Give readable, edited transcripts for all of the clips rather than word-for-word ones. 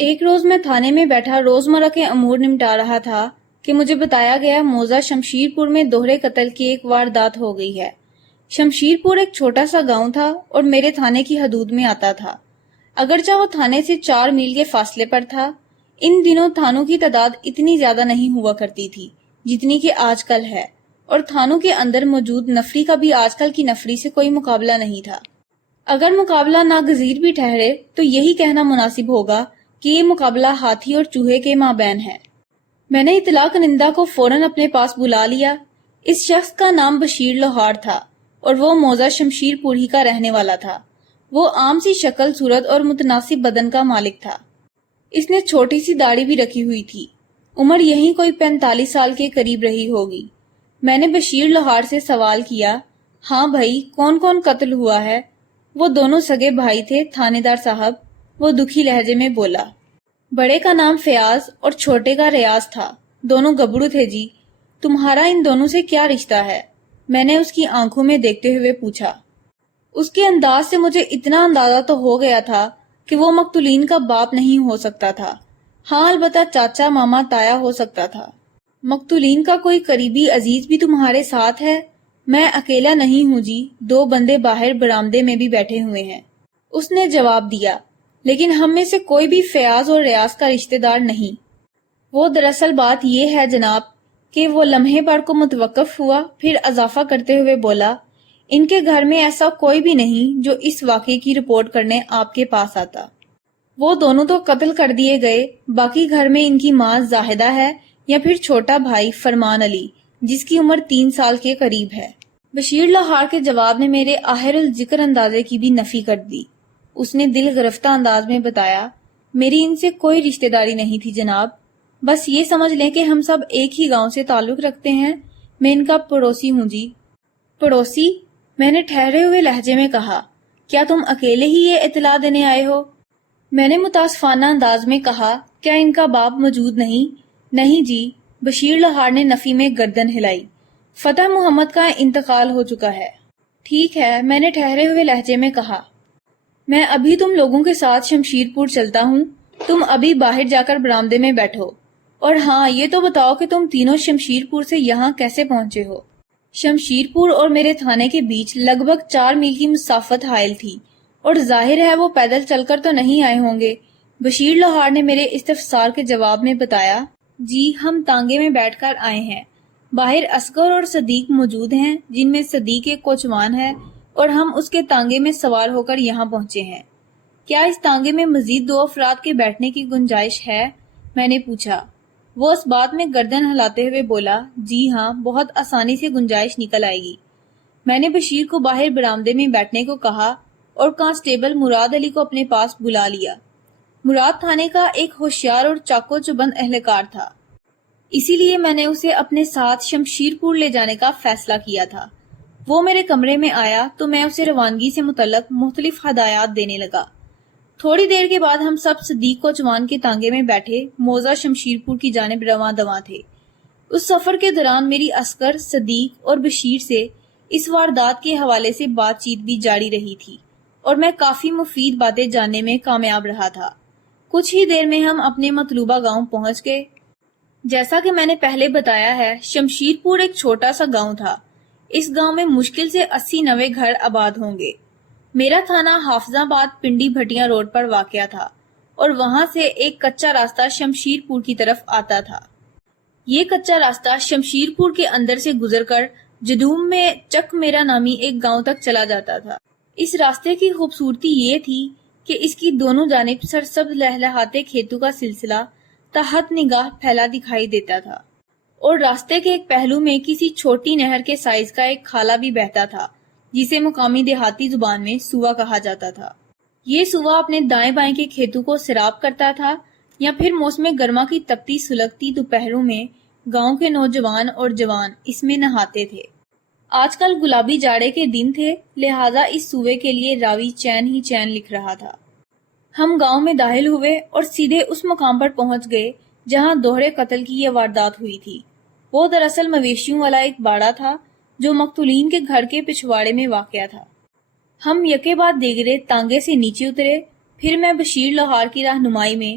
ایک روز میں تھانے میں بیٹھا روزمرہ کے امور نمٹا رہا تھا کہ مجھے بتایا گیا موضع شمشیر پور میں دوہرے قتل کی ایک واردات ہو گئی ہے۔ شمشیر پور ایک چھوٹا سا گاؤں تھا اور میرے تھانے کی حدود میں آتا تھا، اگرچہ وہ تھانے سے 4 میل کے فاصلے پر تھا۔ ان دنوں تھانوں کی تعداد اتنی زیادہ نہیں ہوا کرتی تھی جتنی کہ آج کل ہے، اور تھانوں کے اندر موجود نفری کا بھی آج کل کی نفری سے کوئی مقابلہ نہیں تھا۔ اگر مقابلہ ناگزیر بھی ٹھہرے تو یہی کہنا مناسب ہوگا کہ یہ مقابلہ ہاتھی اور چوہے کے مابین ہے۔ میں نے اطلاع کنندہ کو فوراً اپنے پاس بلا لیا۔ اس شخص کا نام بشیر لوہار تھا اور وہ موضع شمشیر پور ہی کا رہنے والا تھا۔ وہ عام سی شکل صورت اور متناسب بدن کا مالک تھا۔ اس نے چھوٹی سی داڑھی بھی رکھی ہوئی تھی۔ عمر یہیں کوئی 45 سال کے قریب رہی ہوگی۔ میں نے بشیر لوہار سے سوال کیا، ہاں بھائی، کون کون قتل ہوا ہے؟ وہ دونوں سگے بھائی تھے تھانے دار صاحب، وہ دکھی لہجے میں بولا۔ بڑے کا نام فیاض اور چھوٹے کا ریاض تھا، دونوں گبرو تھے جی۔ تمہارا ان دونوں سے کیا رشتہ ہے؟ میں نے اس کی آنکھوں میں دیکھتے ہوئے پوچھا۔ اس کے انداز سے مجھے اتنا اندازہ تو ہو گیا تھا کہ وہ مقتولین کا باپ نہیں ہو سکتا تھا۔ ہاں، البتہ چاچا، ماما، تایا ہو سکتا تھا۔ مقتولین کا کوئی قریبی عزیز بھی تمہارے ساتھ ہے؟ میں اکیلا نہیں ہوں جی، 2 بندے باہر برآمدے میں بھی بیٹھے ہوئے ہیں، اس نے جواب دیا۔ لیکن ہم میں سے کوئی بھی فیاض اور ریاض کا رشتہ دار نہیں۔ وہ دراصل بات یہ ہے جناب کہ وہ لمحے بھر کو متوقف ہوا، پھر اضافہ کرتے ہوئے بولا، ان کے گھر میں ایسا کوئی بھی نہیں جو اس واقعے کی رپورٹ کرنے آپ کے پاس آتا۔ وہ دونوں تو قتل کر دیے گئے، باقی گھر میں ان کی ماں زاہدہ ہے یا پھر چھوٹا بھائی فرمان علی جس کی عمر 3 سال کے قریب ہے۔ بشیر لوہار کے جواب نے میرے آخر الذکر اندازے کی بھی نفی کر دی۔ اس نے دل گرفتہ انداز میں بتایا، میری ان سے کوئی رشتہ داری نہیں تھی جناب، بس یہ سمجھ لیں کہ ہم سب ایک ہی گاؤں سے تعلق رکھتے ہیں، میں ان کا پڑوسی ہوں جی۔ پڑوسی؟ میں نے ٹھہرے ہوئے لہجے میں کہا، کیا تم اکیلے ہی یہ اطلاع دینے آئے ہو؟ میں نے متاسفانہ انداز میں کہا، کیا ان کا باپ موجود نہیں؟ نہیں جی، بشیر لوہار نے نفی میں گردن ہلائی، فتح محمد کا انتقال ہو چکا ہے۔ ٹھیک ہے، میں نے ٹھہرے ہوئے لہجے میں کہا، میں ابھی تم لوگوں کے ساتھ شمشیر پور چلتا ہوں، تم ابھی باہر جا کر برآمدے میں بیٹھو، اور ہاں یہ تو بتاؤ کہ تم تینوں شمشیر پور سے یہاں کیسے پہنچے ہو؟ شمشیر پور اور میرے تھانے کے بیچ لگ بھگ 4 میل کی مسافت حائل تھی، اور ظاہر ہے وہ پیدل چل کر تو نہیں آئے ہوں گے۔ بشیر لوہار نے میرے استفسار کے جواب میں بتایا، جی ہم تانگے میں بیٹھ کر آئے ہیں، باہر اصغر اور صدیق موجود ہیں، جن میں صدیق ایک کوچوان ہے، اور ہم اس کے تانگے میں سوار ہو کر یہاں پہنچے ہیں۔ کیا اس تانگے میں مزید 2 افراد کے بیٹھنے کی گنجائش ہے؟ میں نے پوچھا۔ وہ اس بات میں گردن ہلاتے ہوئے بولا، جی ہاں، بہت آسانی سے گنجائش نکل آئے گی۔ میں نے بشیر کو باہر برآمدے میں بیٹھنے کو کہا اور کانسٹیبل مراد علی کو اپنے پاس بلا لیا۔ مراد تھانے کا ایک ہوشیار اور چاقو چوبند اہلکار تھا، اسی لیے میں نے اسے اپنے ساتھ شمشیر پور لے جانے کا فیصلہ کیا تھا۔ وہ میرے کمرے میں آیا تو میں اسے روانگی سے متعلق مختلف ہدایات دینے لگا۔ تھوڑی دیر کے بعد ہم سب صدیق کوچوان کے تانگے میں بیٹھے موضع شمشیر پور کی جانب رواں دواں تھے۔ اس سفر کے دوران میری اصغر، صدیق اور بشیر سے اس واردات کے حوالے سے بات چیت بھی جاری رہی تھی، اور میں کافی مفید باتیں جاننے میں کامیاب رہا تھا۔ کچھ ہی دیر میں ہم اپنے مطلوبہ گاؤں پہنچ گئے۔ جیسا کہ میں نے پہلے بتایا ہے، شمشیر پور ایک چھوٹا سا گاؤں تھا۔ اس گاؤں میں مشکل سے 80-90 گھر آباد ہوں گے۔ میرا تھانہ حافظ آباد پنڈی بھٹیاں روڈ پر واقع تھا، اور وہاں سے ایک کچا راستہ شمشیر پور کی طرف آتا تھا۔ یہ کچا راستہ شمشیر پور کے اندر سے گزر کر جدوم میں چک میرا نامی ایک گاؤں تک چلا جاتا تھا۔ اس راستے کی خوبصورتی یہ تھی کہ اس کی دونوں جانب سرسبز لہلہاتے کھیتوں کا سلسلہ تحت نگاہ پھیلا دکھائی دیتا تھا، اور راستے کے ایک پہلو میں کسی چھوٹی نہر کے سائز کا ایک کھالا بھی بہتا تھا، جسے مقامی دیہاتی زبان میں سوا کہا جاتا تھا۔ یہ سوا اپنے دائیں بائیں کے کھیتوں کو سیراب کرتا تھا، یا پھر موسم گرما کی تپتی سلگتی دوپہروں میں گاؤں کے نوجوان اور جوان اس میں نہاتے تھے۔ آج کل گلابی جاڑے کے دن تھے، لہذا اس سوے کے لیے راوی چین ہی چین لکھ رہا تھا۔ ہم گاؤں میں داخل ہوئے اور سیدھے اس مقام پر پہنچ گئے جہاں دوہرے قتل کی یہ واردات ہوئی تھی۔ وہ دراصل مویشیوں والا ایک باڑہ تھا جو مقتولین کے گھر کے پچھواڑے میں واقع تھا۔ ہم یکے بعد دیگرے تانگے سے نیچے اترے، پھر میں بشیر لوہار کی رہنمائی میں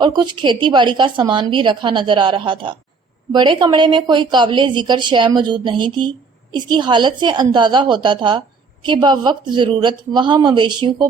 اور کچھ کھیتی باڑی کا سامان بھی رکھا نظر آ رہا تھا۔ بڑے کمرے میں کوئی قابل ذکر شے موجود نہیں تھی۔ اس کی حالت سے اندازہ ہوتا تھا کہ بوقت ضرورت وہاں مویشیوں کو